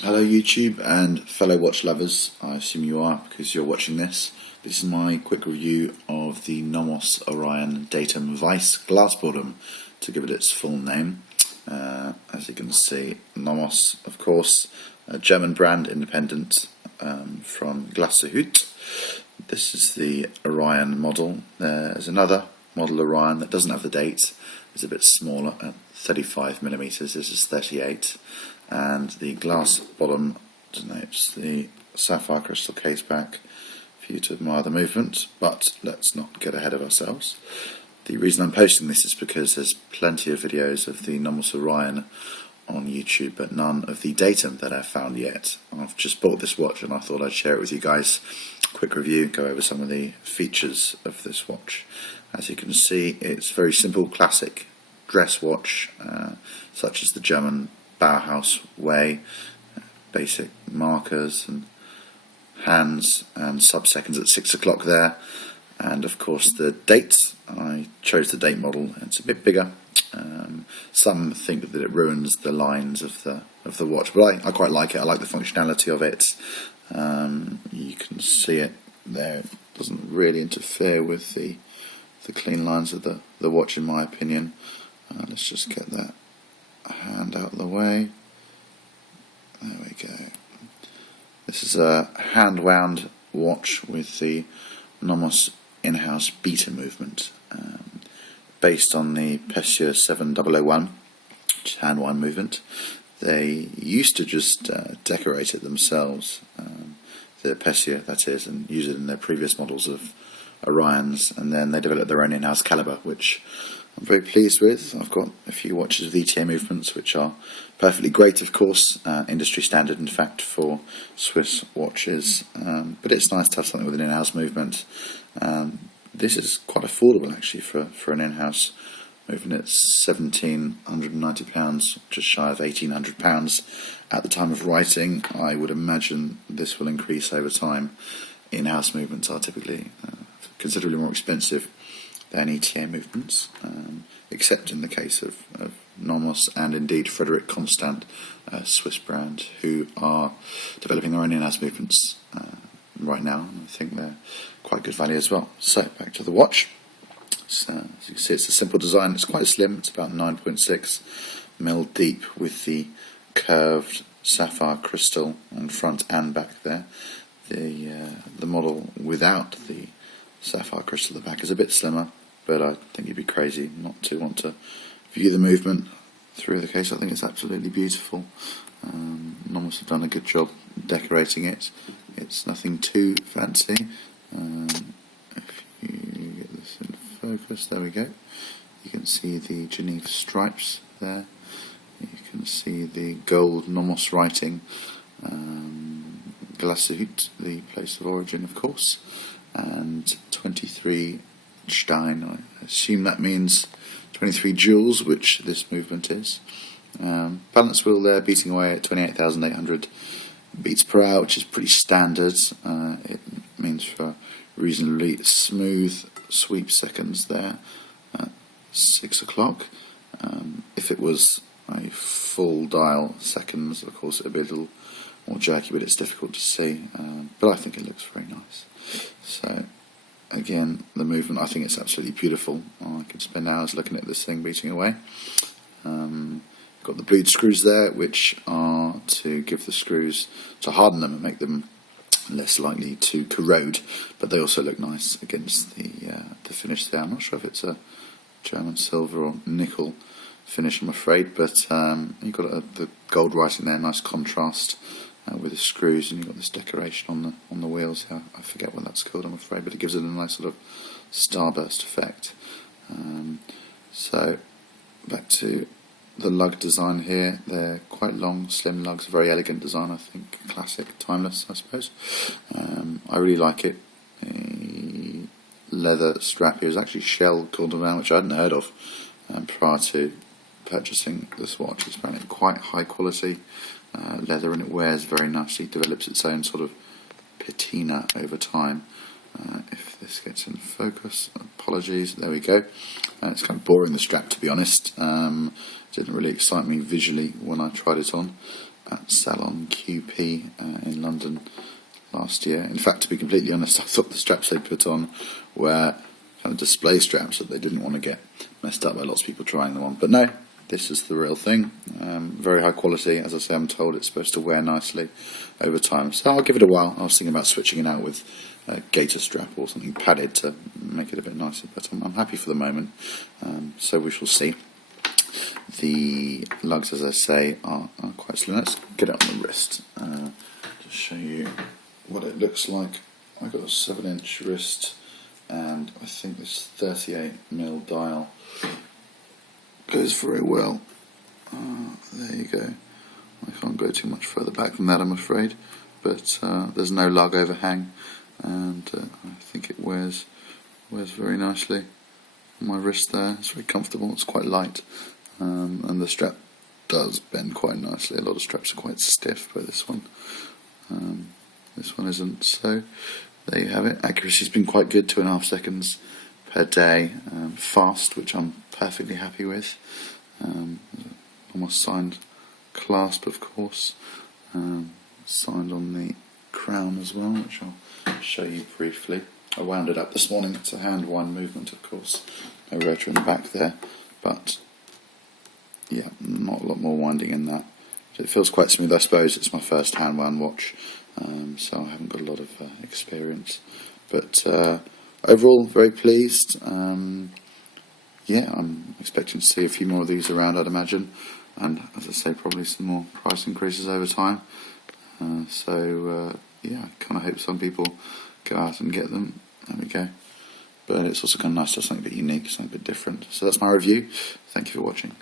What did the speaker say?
Hello YouTube and fellow watch lovers, I assume you are because you're watching this. This is my quick review of the Nomos Orion Datum Weiss glass bottom, to give it its full name. As you can see, Nomos, of course, a German brand, independent, from Glashütte. This is the Orion model. There's another model Orion that doesn't have the date. It's a bit smaller at 35mm. This is 38, and the glass bottom denotes the sapphire crystal caseback for you to admire the movement. But let's not get ahead of ourselves. The reason I'm posting this is because there's plenty of videos of the Nomos Orion on YouTube, but none of the Datum that I've found yet. I've just bought this watch and I thought I'd share it with you guys. Quick review, go over some of the features of this watch. As you can see, it's very simple, classic dress watch, such as the German Bauhaus way. Basic markers and hands and sub-seconds at 6 o'clock there. And of course the dates, I chose the date model. It's a bit bigger. Some think that it ruins the lines of the watch, but I quite like it. I like the functionality of it. You can see it there. It doesn't really interfere with the clean lines of the watch, in my opinion. Let's just get that hand out of the way. There we go. This is a hand-wound watch with the Nomos in-house beta movement, based on the Pessia 7001, which is hand-wound movement. They used to just decorate it themselves, the Pessia that is, and use it in their previous models of Orions, and then they developed their own in-house caliber, which I'm very pleased with. I've got a few watches with ETA movements, which are perfectly great, of course, industry standard, in fact, for Swiss watches. But it's nice to have something with an in-house movement. This is quite affordable, actually, for an in-house movement. It's £1,790, just shy of £1,800 at the time of writing. I would imagine this will increase over time. In-house movements are typically considerably more expensive than ETA movements, except in the case of Nomos and indeed Frederick Constant, a Swiss brand, who are developing their own in-house movements right now, and I think they're quite good value as well. So back to the watch. As you can see, it's a simple design. It's quite slim. It's about 9.6mm deep with the curved sapphire crystal on front and back there. The model without the sapphire crystal at the back is a bit slimmer, but I think you'd be crazy not to want to view the movement through the case. I think it's absolutely beautiful. Nomos have done a good job decorating it. It's nothing too fancy. If you get this in focus, there we go. You can see the Geneva stripes there. You can see the gold Nomos writing. Glashütte, the place of origin, of course, and 23 Stein. I assume that means 23 joules, which this movement is. Balance wheel there, beating away at 28,800 beats per hour, which is pretty standard. It means for reasonably smooth sweep seconds there at 6 o'clock. If it was a full dial seconds, of course it would be a little more jerky, but it's difficult to see. But I think it looks very nice. So again, the movement, I think it's absolutely beautiful. I could spend hours looking at this thing beating away. Got the blued screws there, which are to give the screws, to harden them and make them less likely to corrode, but they also look nice against the finish there. I'm not sure if it's a German silver or nickel finish, I'm afraid, but you've got the gold writing there, nice contrast with the screws, and you've got this decoration on the wheels here. I forget what that's called, I'm afraid, but it gives it a nice sort of starburst effect. So back to the lug design here. They're quite long, slim lugs, very elegant design, I think. Classic, timeless, I suppose. I really like it. The leather strap here is actually shell corded around, which I hadn't heard of prior to purchasing this watch. It's apparently quite high quality leather, and it wears very nicely, develops its own sort of patina over time. If this gets in focus, apologies, there we go. It's kind of boring, the strap, to be honest. Didn't really excite me visually when I tried it on. at Salon QP in London last year. In fact, to be completely honest, I thought the straps they put on were kind of display straps that they didn't want to get messed up by lots of people trying them on. But no, this is the real thing. Very high quality. As I say, I'm told it's supposed to wear nicely over time. So I'll give it a while. I was thinking about switching it out with a gaiter strap or something padded to make it a bit nicer. But I'm happy for the moment. So we shall see. The lugs, as I say, are quite slim. Let's get it on the wrist. Just show you what it looks like. I've got a 7-inch wrist, and I think this 38mm dial goes very well. There you go. I can't go too much further back than that, I'm afraid, but there's no lug overhang, and I think it wears very nicely on my wrist there. It's very comfortable. It's quite light, and the strap does bend quite nicely. A lot of straps are quite stiff, but this one isn't. So there you have it. Accuracy's been quite good, 2.5 seconds per day. Fast, which I'm perfectly happy with. Almost signed clasp, of course. Signed on the crown as well, which I'll show you briefly. I wound it up this morning. It's a hand wind movement, of course. No rotor in the back there, but yeah, not a lot more winding in that. So it feels quite smooth. I suppose it's my first hand wound watch, so I haven't got a lot of experience. But overall, very pleased. Yeah, I'm expecting to see a few more of these around, I'd imagine, and as I say, probably some more price increases over time. Yeah, I kind of hope some people go out and get them. There we go. But it's also kind of nice to have something a bit unique, something a bit different. So that's my review. Thank you for watching.